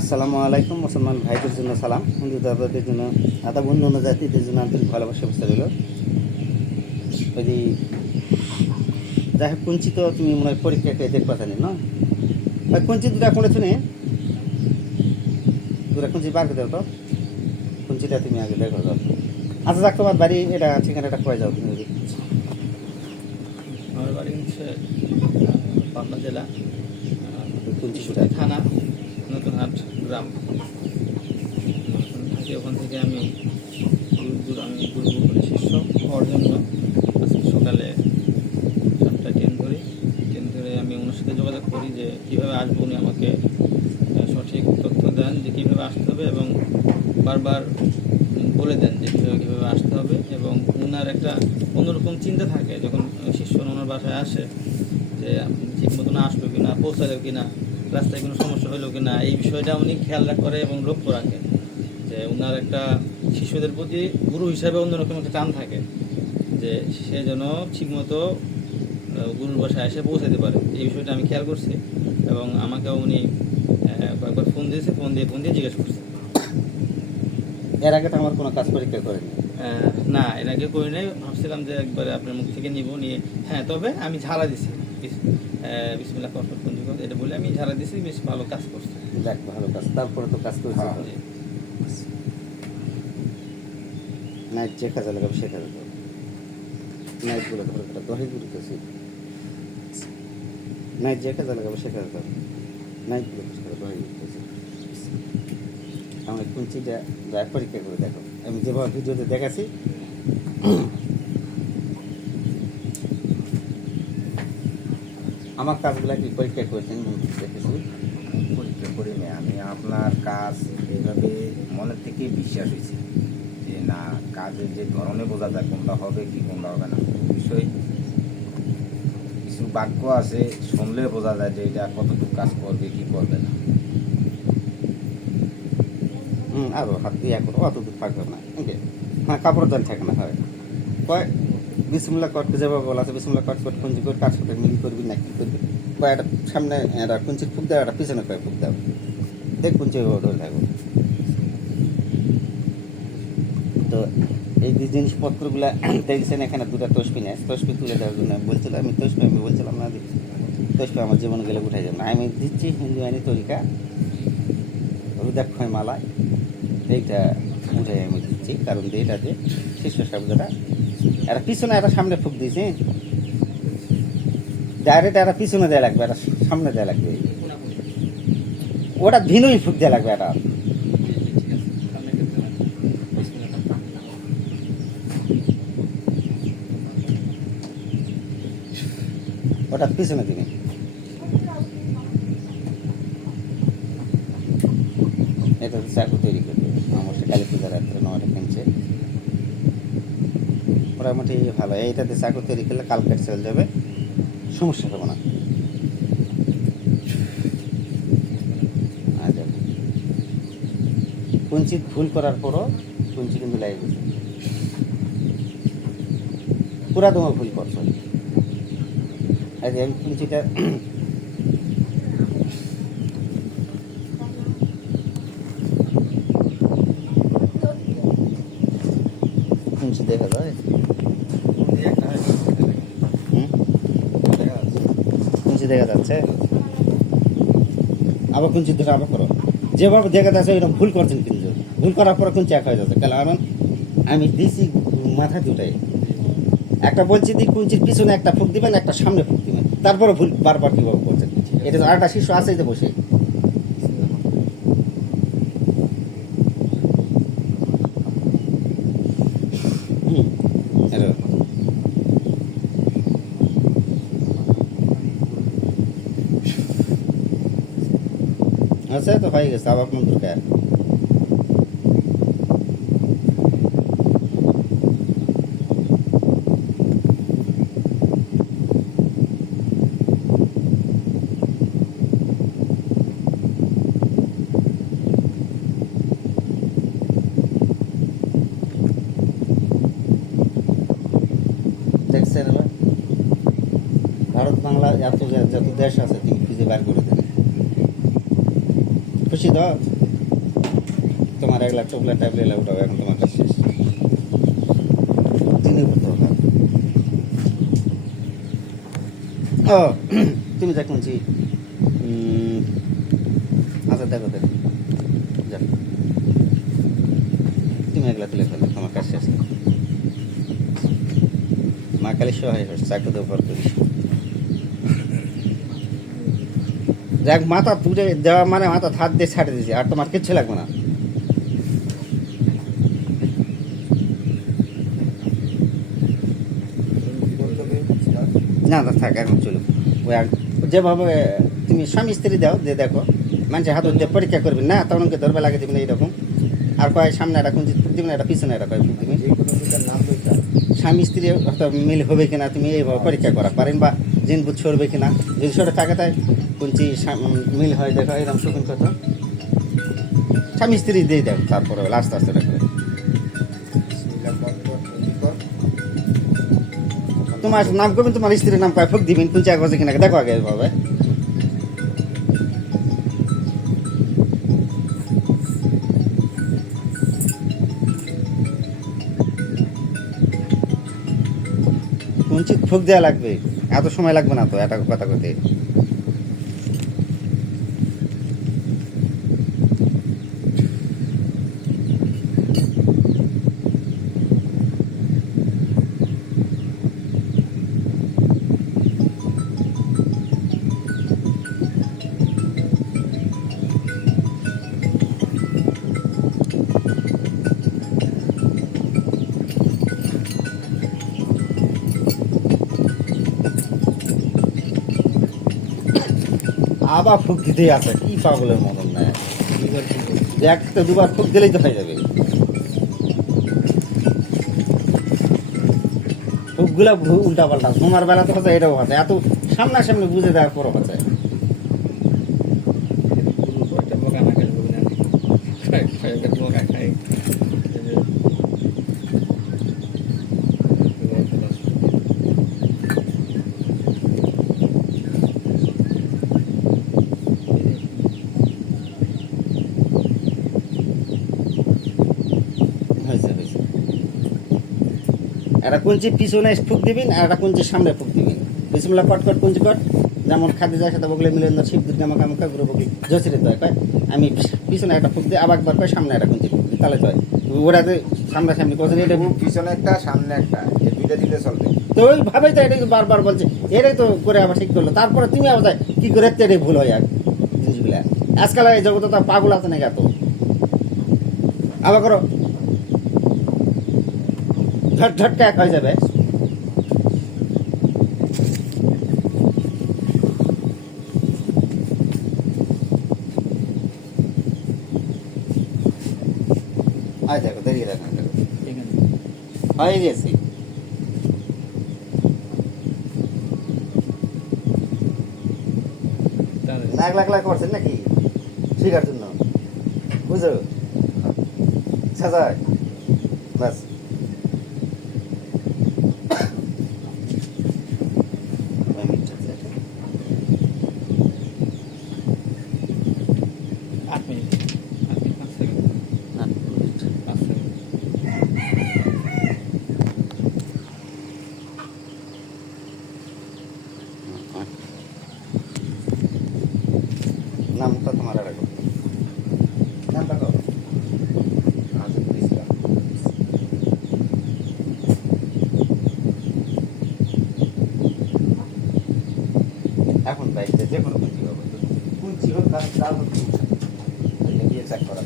আসসালামু আলাইকুম মুসলমান ভাইদের জন্য সালাম। হিন্দু দাদাদের জন্য আদা বন্ধু অন্য জাতিদের জন্য আন্তরিক ভালোবাসা ব্যবস্থা রইল। ওই যে যাই হোক কুঞ্চিত তুমি মনে হয় পরীক্ষা করে দেখবা জানি না? ওই কুঞ্চি দুটা কোনে শুনে? দুটা কুঞ্চি বার করে দাও তো। কুঞ্চিটা তুমি আগে দেখো দাও। আচ্ছা যাক তোমার বাড়ি এটা ঠিকানাটা কয়ে যাও তুমি যদি। আমার বাড়ি হচ্ছে পাবনা জেলা আহ, কুঞ্চি সুতি থানা। নতুনহাট গ্রাম। থাকি ওখান থেকে আমি দূর দূর আমি ঘুরবো করে শিষ্য হওয়ার জন্য। আজকে সকালে সাতটা ট্রেন ধরি। ট্রেন ধরে আমি ওনার সাথে যোগাযোগ করি যে কীভাবে আসব উনি আমাকে সঠিক তথ্য দেন যে কীভাবে আসতে হবে এবং বারবার বলে দেন যে কীভাবে কীভাবে আসতে হবে এবং ওনার একটা অন্যরকম চিন্তা থাকে যখন শিষ্য ওনার বাসায় আসে যে ঠিক মতন আসলো কিনা পৌঁছালো কিনা। রাস্তায় কোনো সমস্যা হলো কিনা এই বিষয়টা উনি খেয়াল রাখ করে এবং লক্ষ্য রাখে যে ওনার একটা শিশুদের প্রতি গুরু হিসাবে অন্যরকম একটা টান থাকে যে সে যেন ঠিকমতো গুরুর বাসায় এসে পৌঁছাতে পারে। এই বিষয়টা আমি খেয়াল করছি এবং আমাকেও উনি কয়েকবার ফোন দিয়েছে ফোন দিয়ে ফোন দিয়ে জিজ্ঞেস করছে। এর আগে তো আমার কোনো কাজ পরীক্ষা করেনি। না এর আগে করি নাই ভাবছিলাম যে একবারে আপনার মুখ থেকে নিব নিয়ে হ্যাঁ তবে আমি ঝাড়া দিছি। বিসমিল্লা কষ্ট পঞ্জীকরণ এটা বলে আমি ঝাড়া দিছি বেশ ভালো কাজ করছে। যাক ভালো কাজ। তারপরে তো কাজ করেছি। নাইট যে কাজে লাগাবে সে কাজে করবে নাইটগুলো ধরে একটা দহে ঘুরতেছি। নাইট যে কাজে লাগাবে সে কাজে করবে নাইটগুলো ধরে দহে ঘুরতেছি। আমার কুঞ্চিটা পরীক্ষা করে দেখো। আমি যেভাবে ভিডিওতে দেখাচ্ছি আমার কাজগুলো কি পরীক্ষা করেছেন? দেখেছি। পরীক্ষা করিনি আমি আপনার কাজ এইভাবে মনের থেকে বিশ্বাস হয়েছে যে না কাজের যে ধরনে বোঝা যায় কোনটা হবে কি কোনটা হবে না। বিষয় কিছু বাক্য আছে শুনলে বোঝা যায় যে এটা কতটুকু কাজ করবে কি করবে না। হুম আরও হাত দিয়ে করো অত দূর পাকবে না হ্যাঁ কাপড় দান থাকে না হয় কয় বিসমুল্লা কটকে যেভাবে বলা আছে বিসমুল্লা কট কট কুঞ্চি করে কাজ করতে মিল করবি না কি করবি? বা একটা সামনে একটা কুঞ্চির ফুক দেওয়া একটা পিছনে কয় ফুক দেওয়া দেখ কুঞ্চি এভাবে ধরে থাকব তো এই যে জিনিসপত্রগুলো দেখছেন এখানে দুটো তসপি নেয়। তসপি তুলে দেওয়ার জন্য বলছিল, আমি তসপি আমি বলছিলাম, না, দিচ্ছি তসপি আমার জীবন গেলে উঠে যাবে। না আমি দিচ্ছি, হিন্দু আইনি তরিকা। রুদাক্ষয় মালা এইটা উঠে আমি দিচ্ছি, কারণ এইটাতে শিষ্য শব্দটা এরা পিছনে একটা সামনে ফুক দিয়েছে ডাইরেক্ট একটা পিছনে দেওয়া লাগবে একটা সামনে দেওয়া লাগবে। ওটা ভিন্নই ফুক দেওয়া লাগবে একটা ওটা পিছনে দিবি এটা চাকু তৈরি করবে আমার সে কালী পূজার রাত্রে নয়টা কিনছে মোটামুটি ভালো। এইটাতে চাকু তৈরি করলে কালকে চলে যাবে। সমস্যা হবে না। আচ্ছা। কুঞ্চি ভুল করার পরও কুঞ্চি কিন্তু লাগে গেছে পুরা তোমার ভুল করছ। আমি কুঞ্চিটা কুঞ্চি দেখা যায়? কুঞ্চি দেখা যাচ্ছে? আবার কুঞ্চি ধরে আবার করো। যেভাবে দেখা যাচ্ছে এরকম ভুল করছেন কিন্তু। ভুল করার পরে কুঞ্চি এক হয়ে যাচ্ছে? কারণ আমি দিছি মাথা দুটাই একটা বলছি দি কুঞ্চির পিছনে একটা ফুক দিবেন একটা সামনে ফুক দিবেন। তারপরে ভুল বারবার কীভাবে করছেন? এটা তো আরেকটা শিশু আছে যে বসে হুম এরকম। আচ্ছা তো হয়ে গেছে আবার কোন দরকার? ভারত বাংলা এত যত দেশ আছে তিনি খুঁজে বার করে দেন খুশি তো তোমার এক লাখ টুকলা ট্যাবলেট উঠাও এখন তোমার কাছে শেষ দিনে ও তুমি যা শুনছি আচ্ছা দেখো দেখো যাও তুমি একলা তুলে ফেলো তোমার কাছে শেষ মা কালী সহায় হচ্ছে চাকরি দেবো করিস দেখ, মাথা তুলে দেওয়া মানে মাথা হাত দিয়ে ছাড়ে দিয়েছে, আর তোমার কিচ্ছু লাগবে না। না না, থাক, এখন চলুক ওই যেভাবে তুমি স্বামী স্ত্রী দাও যে দেখো। মানুষের হাত দিয়ে পরীক্ষা করবে, না, তখন ওকে ধরবে লাগে দিবেন এইরকম? আর কয়, সামনে একটা কুঞ্চিত ফুক দিবেন একটা পিছনে একটা কয় দিবেন স্বামী স্ত্রী হয়তো মিল হবে কিনা, তুমি এইভাবে পরীক্ষা করা, পারেন বা জিন সরবে কিনা। যদি সরে থাকে তাই কুঞ্চি মিল হয় দেখো এরকম শকুন কত স্বামী স্ত্রী দিয়ে দাও তারপরে লাস্ট আস্তে করে। তোমার নাম করবেন, তোমার স্ত্রীর নাম কয়? ফুক দিবেন কুঞ্চি এক বাজে কিনা? দেখো আগে এইভাবে কুঞ্চিত ফুক দেওয়া লাগবে। এত সময় লাগবে না তো এটা কথা করতে আবার ফুক দিতেই আছে কি পাগলের মতন না। একটা দুবার ফুক দিলেই তো হয়ে যাবে। ফুকগুলা উল্টা পাল্টা সোমার বেলা তো এটাও হচ্ছে, এত সামনাসামনি বুঝে দেওয়ার পরও হচ্ছে একটা বোকা না খেলে হবে না। খাই, খাই, একটা বোকা খাই। এই যে- হয়েছে হয়েছে একটা কুঞ্চি পিছনে ফুক দিবেন আর একটা কুঞ্চি সামনে ফুক দিবেন। বিসমুল্লাহ কট কট কুঞ্চি কট। যেমন খাদ্য যায় সাথে বগলে মিলেন না শিব দুর্গা মাকা মাকা গুরু বগলি জসিরে তো কয়? আমি পিছনে একটা ফুক দিই আবার একবার কয় সামনে একটা কুঞ্চি ফুক দিই তাহলে তো হয় ওটাতে সামনাসামনি করছেন এটা পিছনে একটা সামনে একটা দুইটা দিলে চলবে। তো ওইভাবেই তো এটাই বারবার বলছে। এটাই তো করে আবার ঠিক করল। তারপরে তুমি আবার কি করে এটাই ভুল হয় আর? জিনিসগুলা আজকাল এই জগতে তো পাগল আছে নাকি এত? আবার করো। ঝট ঝটকা এক হয়ে যাবে। আয় দেখো দাঁড়িয়ে দেখো দেখো। হয়ে গেছি। লাখ লাখ লাখ করছেন নাকি? শিখার জন্য। বুঝো সাজা বাস। বাইকটা যে কোনো কুঞ্চি হবে। কোন হোক তার তার এটা গিয়ে চেক করা।